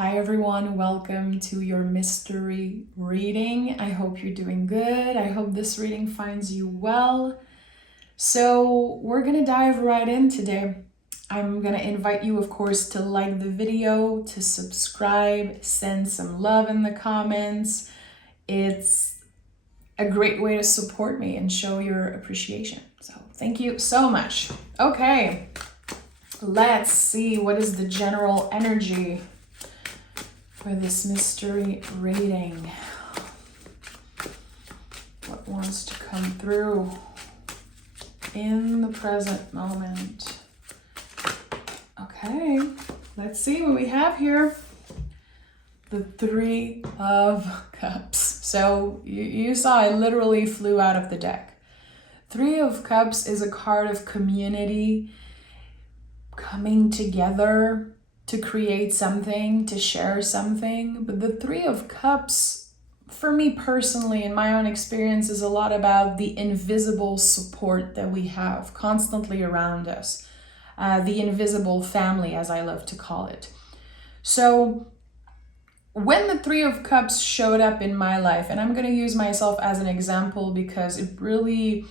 Hi everyone, welcome to your mystery reading. I hope you're doing good. I hope this reading finds you well. So we're gonna dive right in today. I'm gonna invite you, of course, to like the video, to subscribe, send some love in the comments. It's a great way to support me and show your appreciation. So thank you so much. Okay, let's see what is the general energy for this mystery reading. What wants to come through in the present moment? Okay, let's see what we have here. The Three of Cups. So you saw I literally flew out of the deck. Three of Cups is a card of community, coming together to create something, to share something. But the Three of Cups, for me personally, in my own experience, is a lot about the invisible support that we have constantly around us. The invisible family, as I love to call it. So when the Three of Cups showed up in my life, and I'm going to use myself as an example because it really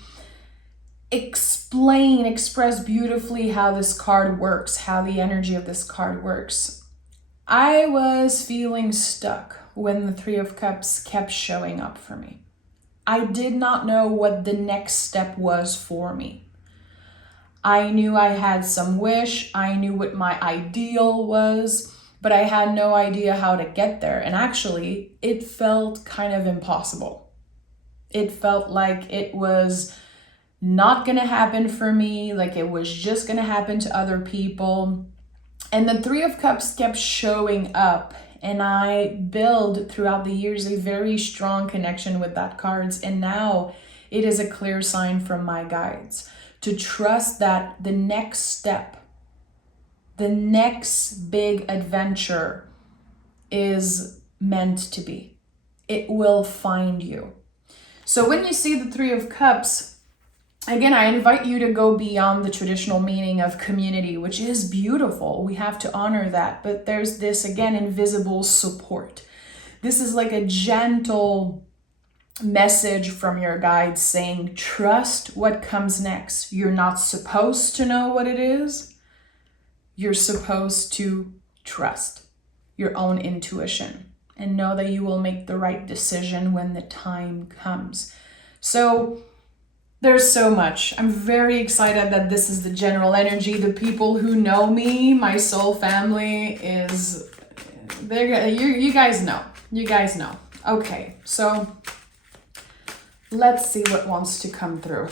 express beautifully how this card works, how the energy of this card works. I was feeling stuck when the Three of Cups kept showing up for me. I did not know what the next step was for me. I knew I had some wish, I knew what my ideal was, but I had no idea how to get there. And actually, it felt kind of impossible. It felt like it was not gonna happen for me, like it was just gonna happen to other people. And the Three of Cups kept showing up, and I built throughout the years a very strong connection with that cards. And now it is a clear sign from my guides to trust that the next step, the next big adventure is meant to be. It will find you. So when you see the Three of Cups, again, I invite you to go beyond the traditional meaning of community, which is beautiful. We have to honor that. But there's this, again, invisible support. This is like a gentle message from your guides saying, trust what comes next. You're not supposed to know what it is. You're supposed to trust your own intuition and know that you will make the right decision when the time comes. So there's so much. I'm very excited that this is the general energy. The people who know me, my soul family, you guys know. You guys know. Okay, so let's see what wants to come through.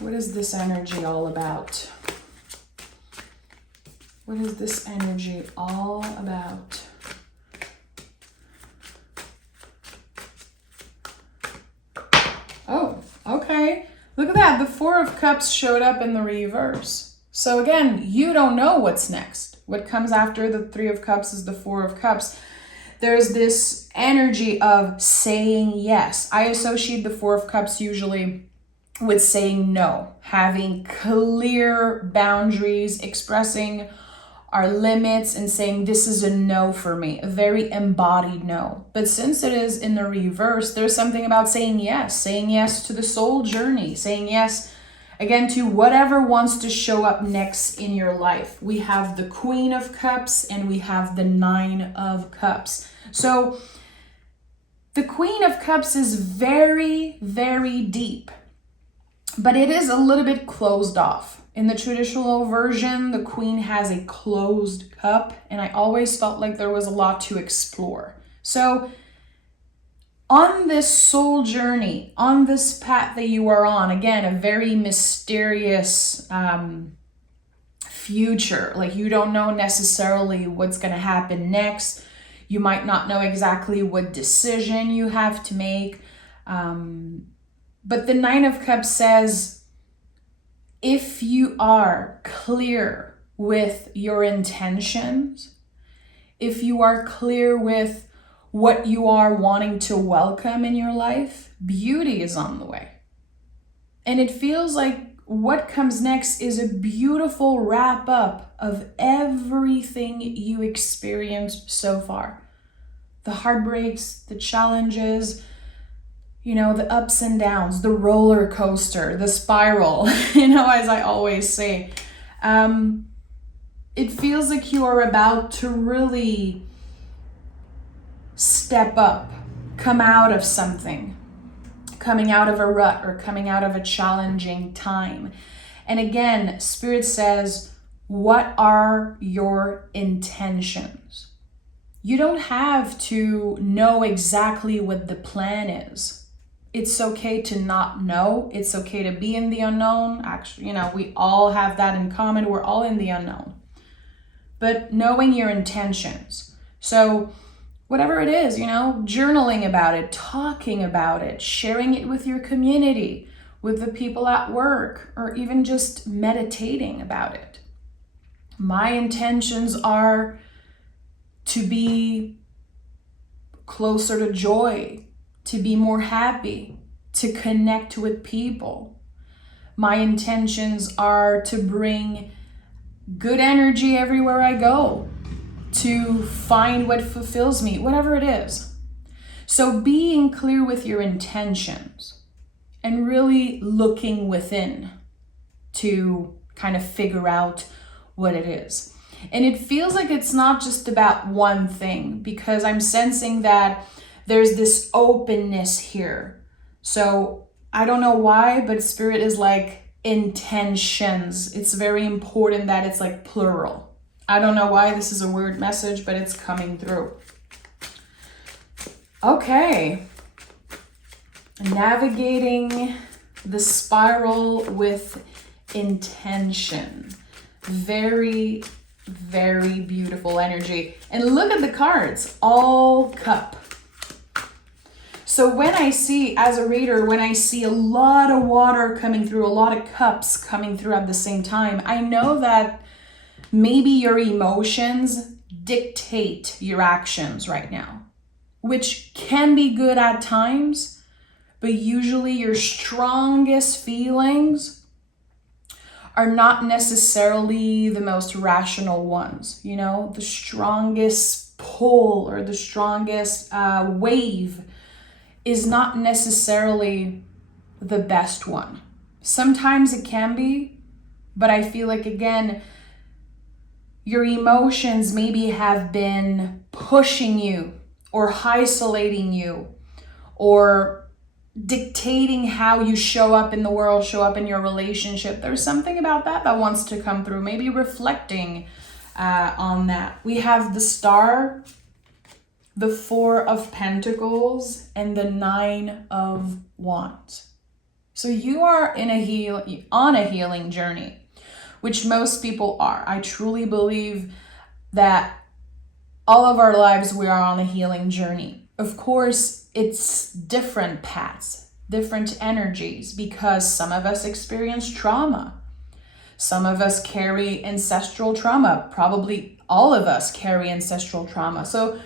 What is this energy all about? What is this energy all about? Oh, okay. Look at that. The Four of Cups showed up in the reverse. So again, you don't know what's next. What comes after the Three of Cups is the Four of Cups. There's this energy of saying yes. I associate the Four of Cups usually with saying no, having clear boundaries, expressing our limits and saying this is a no for me, a very embodied no. But since it is in the reverse, there's something about saying yes to the soul journey, saying yes again to whatever wants to show up next in your life. We have the Queen of Cups and we have the Nine of Cups. So the Queen of Cups is very, very deep, but it is a little bit closed off. In the traditional version, the Queen has a closed cup, and I always felt like there was a lot to explore. So on this soul journey, on this path that you are on, again, a very mysterious future. Like you don't know necessarily what's going to happen next. You might not know exactly what decision you have to make. But the Nine of Cups says, if you are clear with your intentions, if you are clear with what you are wanting to welcome in your life, beauty is on the way. And it feels like what comes next is a beautiful wrap up of everything you experienced so far. The heartbreaks, the challenges, the ups and downs, the roller coaster, the spiral, as I always say. It feels like you are about to really step up, come out of something, coming out of a rut or coming out of a challenging time. And again, Spirit says, what are your intentions? You don't have to know exactly what the plan is. It's okay to not know. It's okay to be in the unknown. Actually, we all have that in common. We're all in the unknown. But knowing your intentions. So whatever it is, journaling about it, talking about it, sharing it with your community, with the people at work, or even just meditating about it. My intentions are to be closer to joy, to be more happy, to connect with people. My intentions are to bring good energy everywhere I go, to find what fulfills me, whatever it is. So being clear with your intentions and really looking within to kind of figure out what it is. And it feels like it's not just about one thing, because I'm sensing that there's this openness here. So I don't know why, but Spirit is like intentions. It's very important that it's like plural. I don't know why this is a weird message, but it's coming through. Okay. Navigating the spiral with intention. Very, very beautiful energy. And look at the cards, all cup. So when I see, as a reader, when I see a lot of water coming through, a lot of cups coming through at the same time, I know that maybe your emotions dictate your actions right now, which can be good at times, but usually your strongest feelings are not necessarily the most rational ones. The strongest pull or the strongest wave is not necessarily the best one. Sometimes it can be, but I feel like, again, your emotions maybe have been pushing you or isolating you or dictating how you show up in the world, show up in your relationship. There's something about that wants to come through, maybe reflecting on that. We have the Star, the Four of Pentacles, and the Nine of Wands. So you are on a healing journey, which most people are. I truly believe that all of our lives we are on a healing journey. Of course, it's different paths, different energies, because some of us experience trauma. Some of us carry ancestral trauma. Probably all of us carry ancestral trauma. So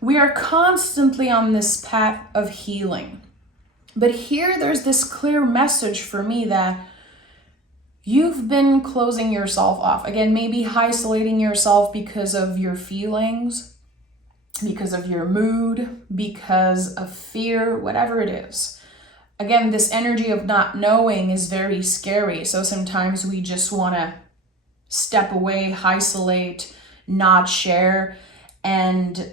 we are constantly on this path of healing. But here there's this clear message for me that you've been closing yourself off. Again, maybe isolating yourself because of your feelings, because of your mood, because of fear, whatever it is. Again, this energy of not knowing is very scary. So sometimes we just want to step away, isolate, not share. And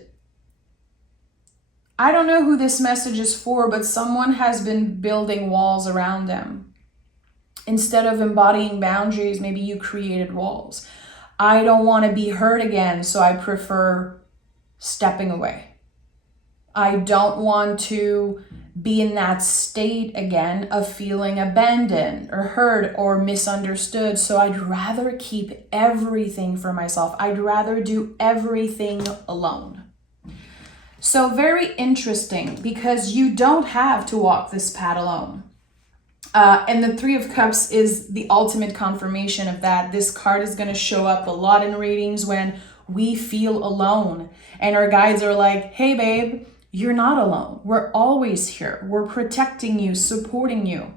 I don't know who this message is for, but someone has been building walls around them. Instead of embodying boundaries, maybe you created walls. I don't want to be hurt again, so I prefer stepping away. I don't want to be in that state again of feeling abandoned or hurt or misunderstood, so I'd rather keep everything for myself. I'd rather do everything alone. So very interesting, because you don't have to walk this path alone. And the Three of Cups is the ultimate confirmation of that. This card is going to show up a lot in readings when we feel alone. And our guides are like, hey, babe, you're not alone. We're always here. We're protecting you, supporting you.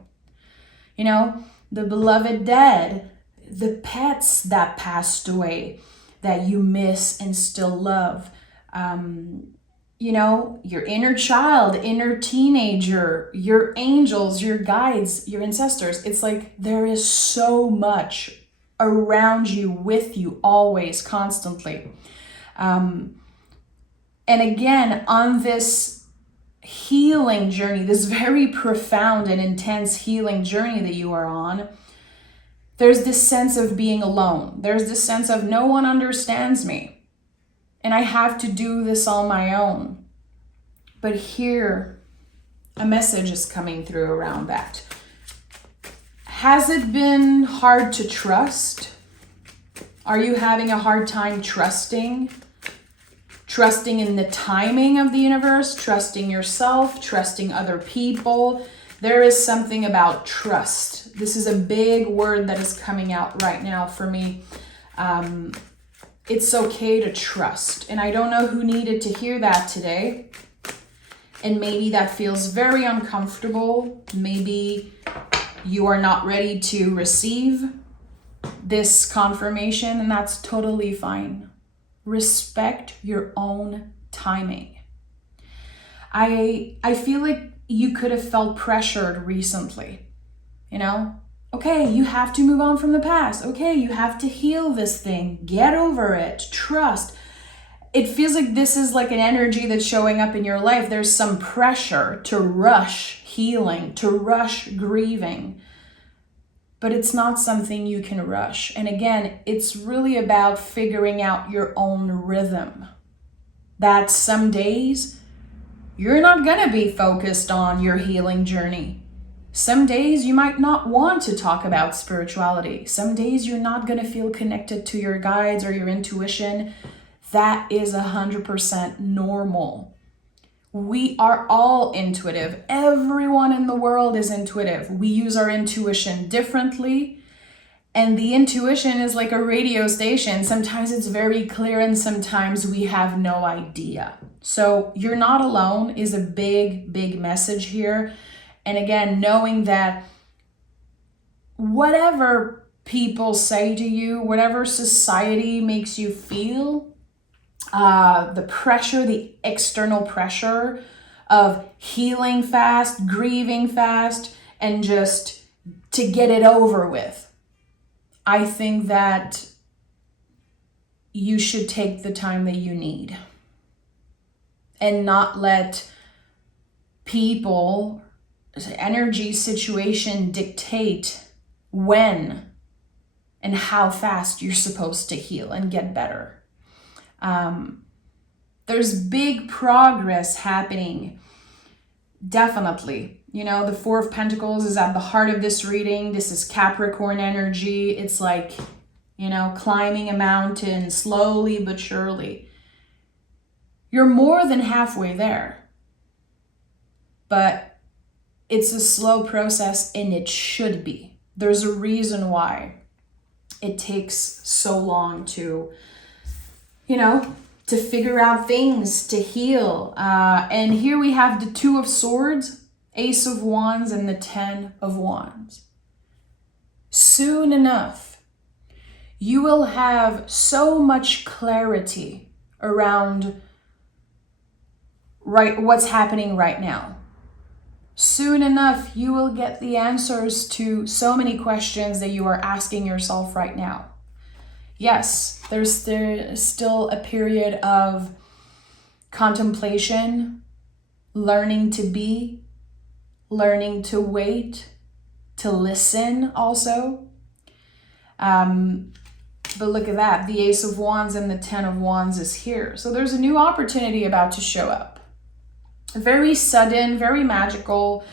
the beloved dead, the pets that passed away that you miss and still love. Your inner child, inner teenager, your angels, your guides, your ancestors. It's like there is so much around you, with you, always, constantly. And again, on this healing journey, this very profound and intense healing journey that you are on, there's this sense of being alone. There's this sense of no one understands me, and I have to do this on my own. But here, a message is coming through around that. Has it been hard to trust? Are you having a hard time trusting? Trusting in the timing of the universe, trusting yourself, trusting other people. There is something about trust. This is a big word that is coming out right now for me. It's okay to trust. And I don't know who needed to hear that today. And maybe that feels very uncomfortable. Maybe you are not ready to receive this confirmation, and that's totally fine. Respect your own timing. I feel like you could have felt pressured recently. Okay, you have to move on from the past. Okay, you have to heal this thing. Get over it. Trust. It feels like this is like an energy that's showing up in your life. There's some pressure to rush healing, to rush grieving. But it's not something you can rush. And again, it's really about figuring out your own rhythm. That some days you're not going to be focused on your healing journey. Some days you might not want to talk about spirituality. Some days you're not going to feel connected to your guides or your intuition. That is 100% normal. We are all intuitive. Everyone in the world is intuitive. We use our intuition differently. And the intuition is like a radio station. Sometimes it's very clear and sometimes we have no idea. So you're not alone is a big, big message here. And again, knowing that whatever people say to you, whatever society makes you feel, the pressure, the external pressure of healing fast, grieving fast, and just to get it over with. I think that you should take the time that you need and not let people, energy, situation dictate when and how fast you're supposed to heal and get better. There's big progress happening. Definitely. The Four of Pentacles is at the heart of this reading. This is Capricorn energy. It's like, climbing a mountain slowly but surely. You're more than halfway there. But it's a slow process, and it should be. There's a reason why it takes so long to figure out things, to heal. And here we have the Two of Swords, Ace of Wands, and the 10 of Wands. Soon enough, you will have so much clarity around what's happening right now. Soon enough, you will get the answers to so many questions that you are asking yourself right now. Yes, there's still a period of contemplation, learning to be, learning to wait, to listen also. But look at that, the Ace of Wands and the 10 of Wands is here. So there's a new opportunity about to show up. Very sudden, very magical.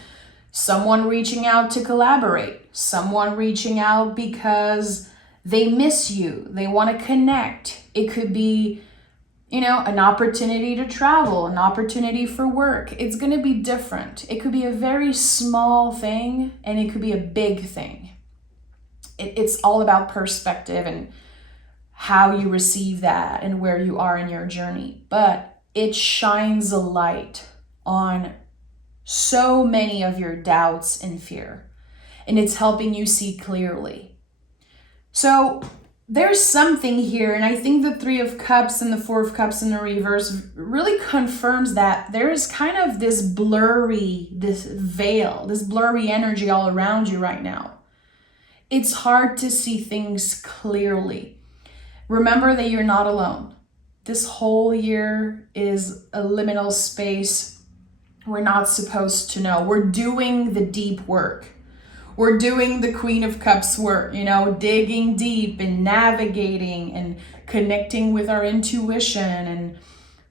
Someone reaching out to collaborate. Someone reaching out because they miss you. They want to connect. It could be, an opportunity to travel, an opportunity for work. It's going to be different. It could be a very small thing and it could be a big thing. It's all about perspective and how you receive that and where you are in your journey. But it shines a light on so many of your doubts and fear. and it's helping you see clearly. So there's something here, and I think the Three of Cups and the Four of Cups in the reverse really confirms that there is kind of this veil, this blurry energy all around you right now. It's hard to see things clearly. Remember that you're not alone. This whole year is a liminal space. We're not supposed to know. We're doing the deep work. We're doing the Queen of Cups work, digging deep and navigating and connecting with our intuition. And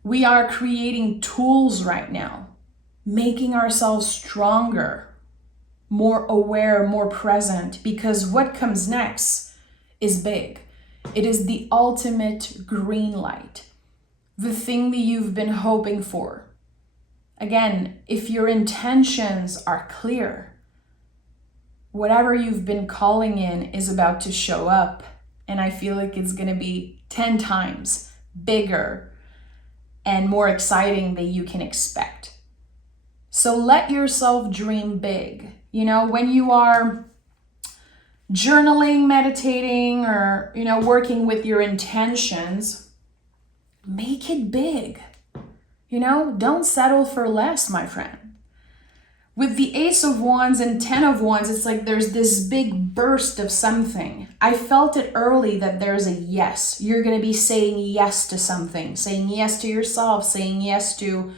we are creating tools right now, making ourselves stronger, more aware, more present, because what comes next is big. It is the ultimate green light, the thing that you've been hoping for. Again, if your intentions are clear, whatever you've been calling in is about to show up, and I feel like it's going to be 10 times bigger and more exciting than you can expect. So let yourself dream big. When you are journaling, meditating, or, working with your intentions, make it big. Don't settle for less, my friend. With the Ace of Wands and 10 of Wands, it's like there's this big burst of something. I felt it early that there's a yes. You're going to be saying yes to something, saying yes to yourself, saying yes to,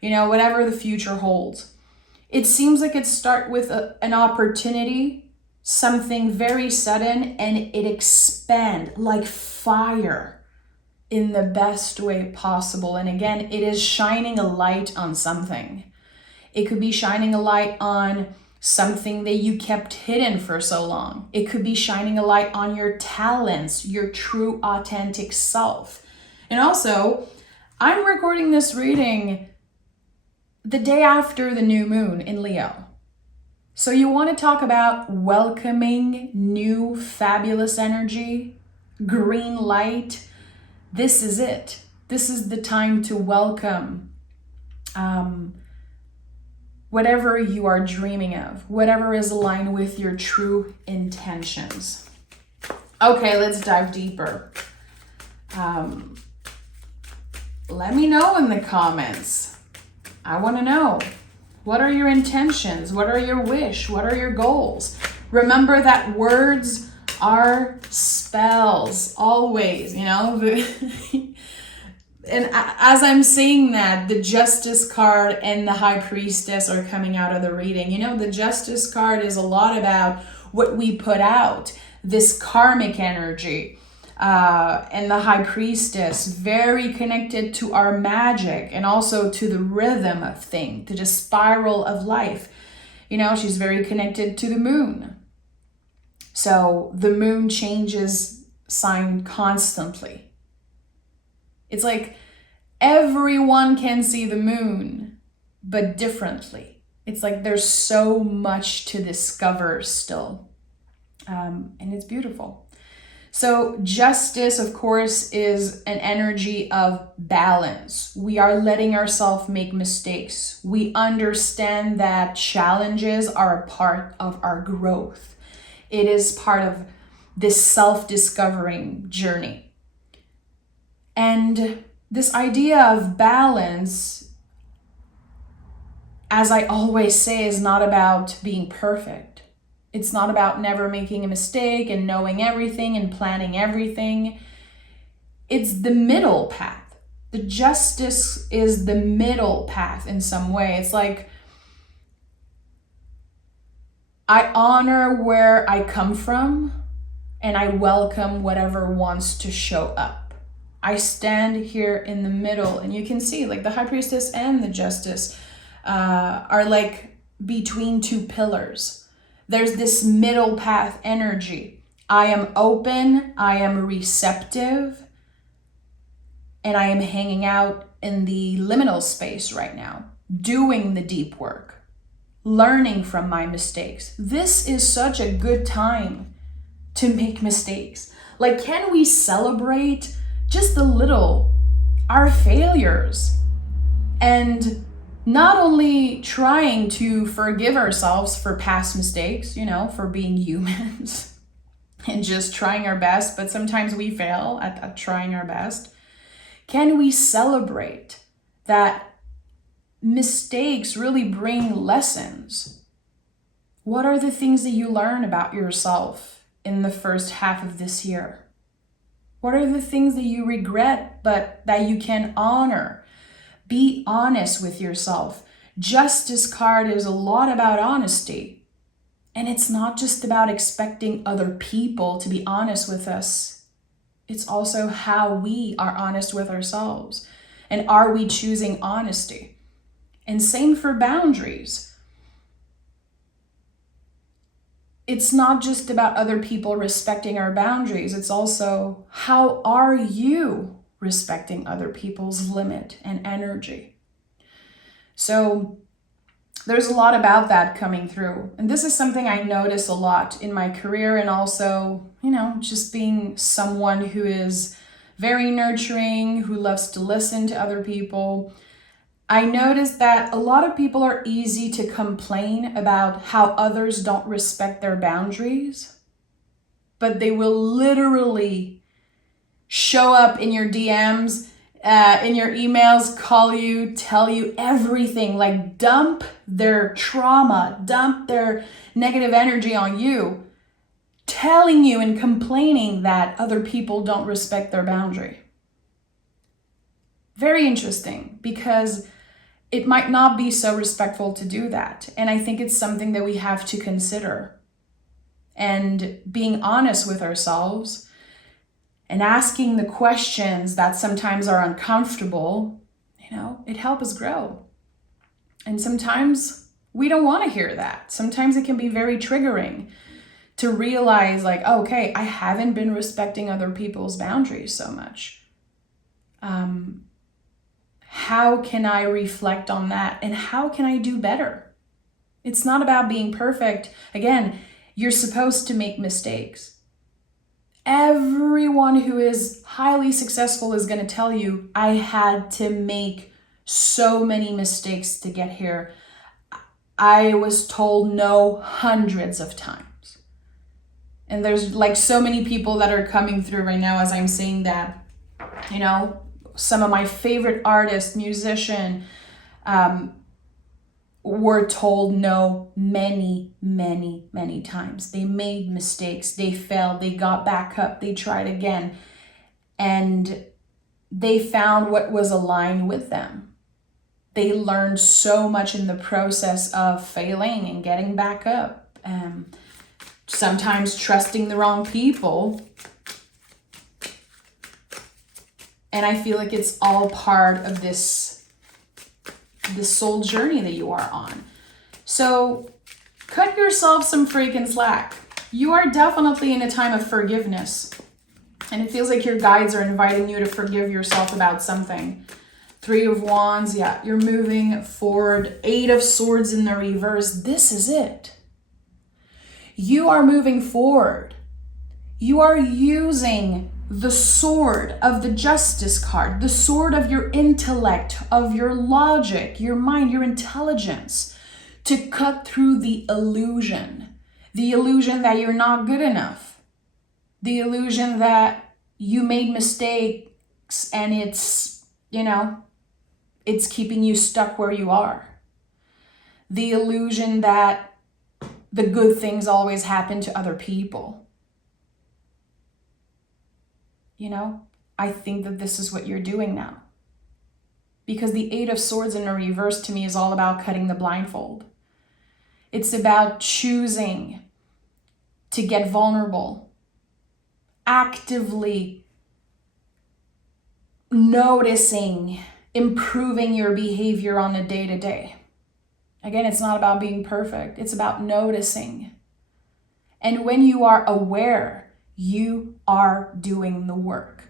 whatever the future holds. It seems like it starts with an opportunity, something very sudden, and it expands like fire in the best way possible. And again, it is shining a light on something. It could be shining a light on something that you kept hidden for so long. It could be shining a light on your talents, your true authentic self. And also, I'm recording this reading the day after the new moon in Leo. So you want to talk about welcoming new fabulous energy, green light. This is it. This is the time to welcome whatever you are dreaming of, whatever is aligned with your true intentions. Okay, let's dive deeper. Let me know in the comments. I want to know. What are your intentions? What are your wish? What are your goals? Remember that words are spells, always, And as I'm saying that, the Justice card and the High Priestess are coming out of the reading. The Justice card is a lot about what we put out, this karmic energy. And the High Priestess, very connected to our magic and also to the rhythm of things, to the spiral of life. She's very connected to the moon. So the moon changes sign constantly. It's like everyone can see the moon, but differently. It's like there's so much to discover still. And it's beautiful. So justice, of course, is an energy of balance. We are letting ourselves make mistakes. We understand that challenges are a part of our growth. It is part of this self-discovering journey. And this idea of balance, as I always say, is not about being perfect. It's not about never making a mistake and knowing everything and planning everything. It's the middle path. The justice is the middle path in some way. It's like I honor where I come from and I welcome whatever wants to show up. I stand here in the middle, and you can see like the High Priestess and the Justice are like between two pillars. There's this middle path energy. I am open, I am receptive, and I am hanging out in the liminal space right now, doing the deep work, learning from my mistakes. This is such a good time to make mistakes. Like, can we celebrate just a little our failures and not only trying to forgive ourselves for past mistakes, for being humans and just trying our best, but sometimes we fail at trying our best. Can we celebrate that mistakes really bring lessons? What are the things that you learn about yourself in the first half of this year? What are the things that you regret, but that you can honor? Be honest with yourself. Justice card is a lot about honesty. And it's not just about expecting other people to be honest with us. It's also how we are honest with ourselves. And are we choosing honesty? And same for boundaries. It's not just about other people respecting our boundaries. It's also, how are you respecting other people's limit and energy? So there's a lot about that coming through. And this is something I notice a lot in my career, and also, just being someone who is very nurturing, who loves to listen to other people. I noticed that a lot of people are easy to complain about how others don't respect their boundaries, but they will literally show up in your DMs, in your emails, call you, tell you everything, like dump their trauma, dump their negative energy on you, telling you and complaining that other people don't respect their boundary. Very interesting, because it might not be so respectful to do that. And I think it's something that we have to consider. And being honest with ourselves and asking the questions that sometimes are uncomfortable, it helps us grow. And sometimes we don't want to hear that. Sometimes it can be very triggering to realize, like, okay, I haven't been respecting other people's boundaries so much. How can I reflect on that? And how can I do better? It's not about being perfect. Again, you're supposed to make mistakes. Everyone who is highly successful is going to tell you, I had to make so many mistakes to get here. I was told no hundreds of times. And there's like so many people that are coming through right now as I'm saying that, some of my favorite artists, musician, were told no many, many, many times. They made mistakes, they failed, they got back up, they tried again, and they found what was aligned with them. They learned so much in the process of failing and getting back up. Sometimes trusting the wrong people. And I feel like it's all part of this soul journey that you are on. So cut yourself some freaking slack. You are definitely in a time of forgiveness. And it feels like your guides are inviting you to forgive yourself about something. 3 of Wands, yeah, you're moving forward. 8 of Swords in the reverse. This is it. You are moving forward. You are using the sword of the Justice card, the sword of your intellect, of your logic, your mind, your intelligence, to cut through the illusion that you're not good enough, the illusion that you made mistakes and it's keeping you stuck where you are, the illusion that the good things always happen to other people. I think that this is what you're doing now. Because the 8 of Swords in the reverse to me is all about cutting the blindfold. It's about choosing to get vulnerable, actively noticing, improving your behavior on a day-to-day. Again, it's not about being perfect. It's about noticing. And when you are aware, you are doing the work.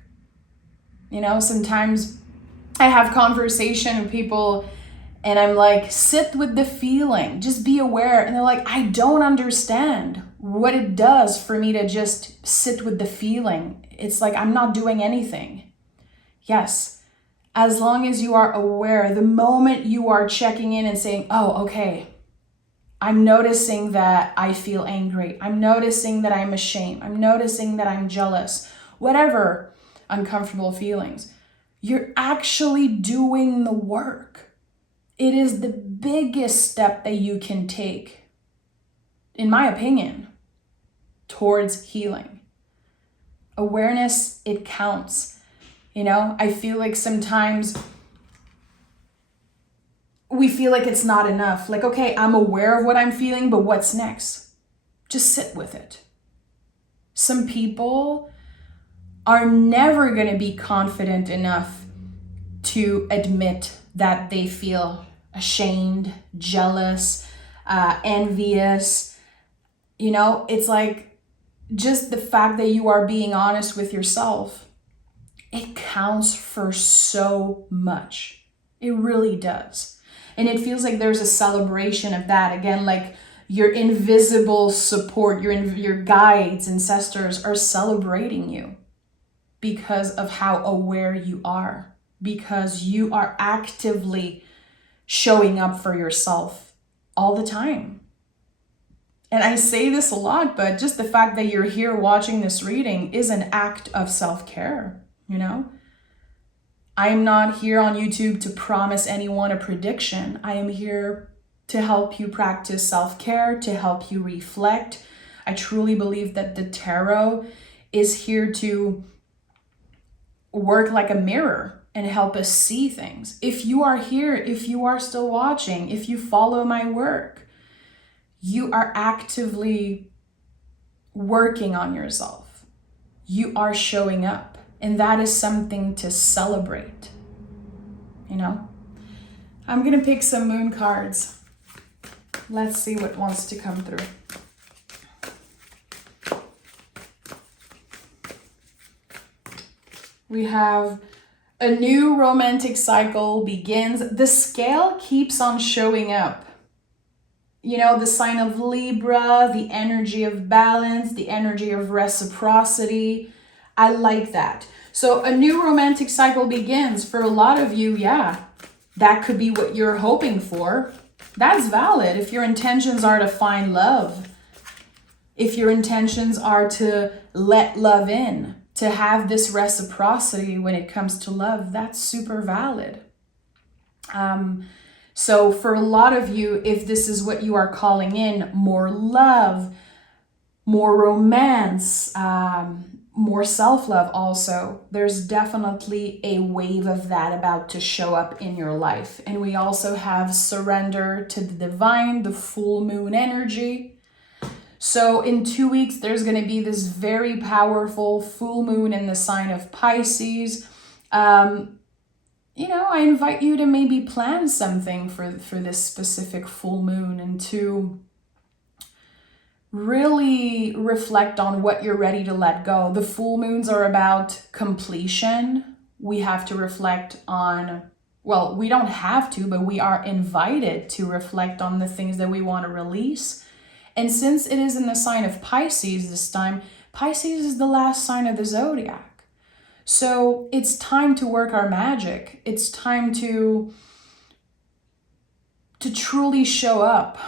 Sometimes I have conversation with people and I'm like, sit with the feeling, just be aware. And they're like, I don't understand what it does for me to just sit with the feeling. It's like I'm not doing anything. Yes, As long as you are aware, the moment you are checking in and saying, oh, okay, I'm noticing that I feel angry. I'm noticing that I'm ashamed. I'm noticing that I'm jealous. Whatever uncomfortable feelings. You're actually doing the work. It is the biggest step that you can take, in my opinion, towards healing. Awareness, it counts. I feel like sometimes we feel like it's not enough. Like, okay, I'm aware of what I'm feeling, but what's next? Just sit with it. Some people are never going to be confident enough to admit that they feel ashamed, jealous, envious. It's like just the fact that you are being honest with yourself, it counts for so much. It really does. And it feels like there's a celebration of that. Again, like your invisible support, your guides, ancestors are celebrating you because of how aware you are, because you are actively showing up for yourself all the time. And I say this a lot, but just the fact that you're here watching this reading is an act of self-care. I'm not here on YouTube to promise anyone a prediction. I am here to help you practice self-care, to help you reflect. I truly believe that the tarot is here to work like a mirror and help us see things. If you are here, if you are still watching, if you follow my work, you are actively working on yourself. You are showing up. And that is something to celebrate. I'm going to pick some moon cards. Let's see what wants to come through. We have a new romantic cycle begins. The scale keeps on showing up. The sign of Libra, the energy of balance, the energy of reciprocity. I like that. So a new romantic cycle begins. For a lot of you, that could be what you're hoping for. That's valid. If your intentions are to find love, if your intentions are to let love in, to have this reciprocity when it comes to love, that's super valid. So for a lot of you, if this is what you are calling in, more love, more romance, more self-love also, there's definitely a wave of that about to show up in your life. And we also have surrender to the divine, the full moon energy. So in 2 weeks, there's going to be this very powerful full moon in the sign of Pisces. I invite you to maybe plan something for this specific full moon and to really reflect on what you're ready to let go. The full moons are about completion. We have to reflect on, well, we don't have to, but we are invited to reflect on the things that we want to release. And since it is in the sign of Pisces this time, Pisces is the last sign of the zodiac. So it's time to work our magic. It's time to truly show up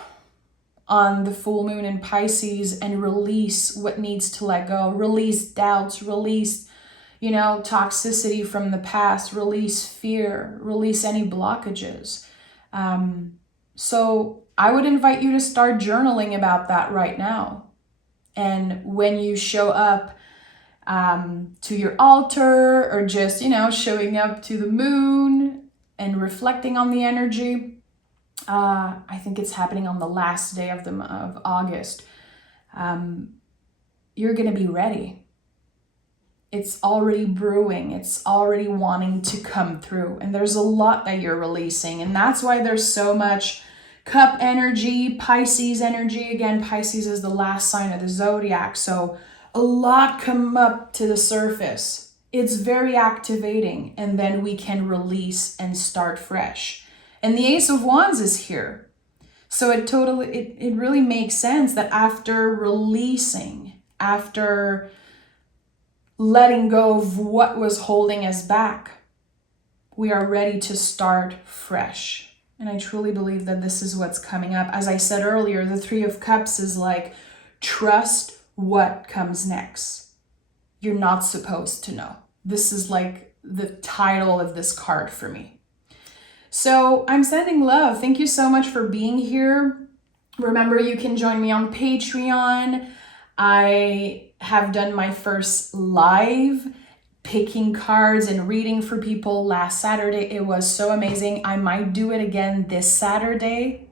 on the full moon in Pisces and release what needs to let go, release doubts, release, toxicity from the past, release fear, release any blockages. So I would invite you to start journaling about that right now. And when you show up to your altar or just, showing up to the moon and reflecting on the energy, I think it's happening on the last day of August. You're going to be ready. It's already brewing. It's already wanting to come through. And there's a lot that you're releasing. And that's why there's so much cup energy, Pisces energy. Again, Pisces is the last sign of the zodiac. So a lot come up to the surface. It's very activating. And then we can release and start fresh. And the Ace of Wands is here. So it really makes sense that after releasing, after letting go of what was holding us back, We are ready to start fresh. And I truly believe that this is what's coming up. As I said earlier, the Three of Cups is like, trust what comes next. You're not supposed to know. This is like the title of this card for me. So I'm sending love. Thank you so much for being here. Remember, you can join me on Patreon. I have done my first live picking cards and reading for people last Saturday. It was so amazing. I might do it again this Saturday.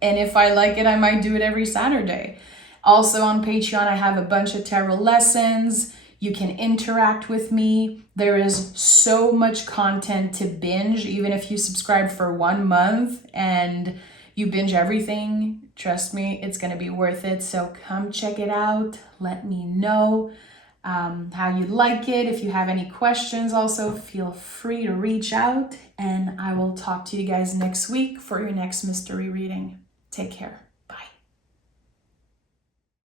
And if I like it, I might do it every Saturday. Also on Patreon, I have a bunch of tarot lessons. You can interact with me. There is so much content to binge. Even if you subscribe for 1 month and you binge everything, trust me, it's going to be worth it. So come check it out. Let me know how you like it. If you have any questions, also feel free to reach out, and I will talk to you guys next week for your next mystery reading. Take care.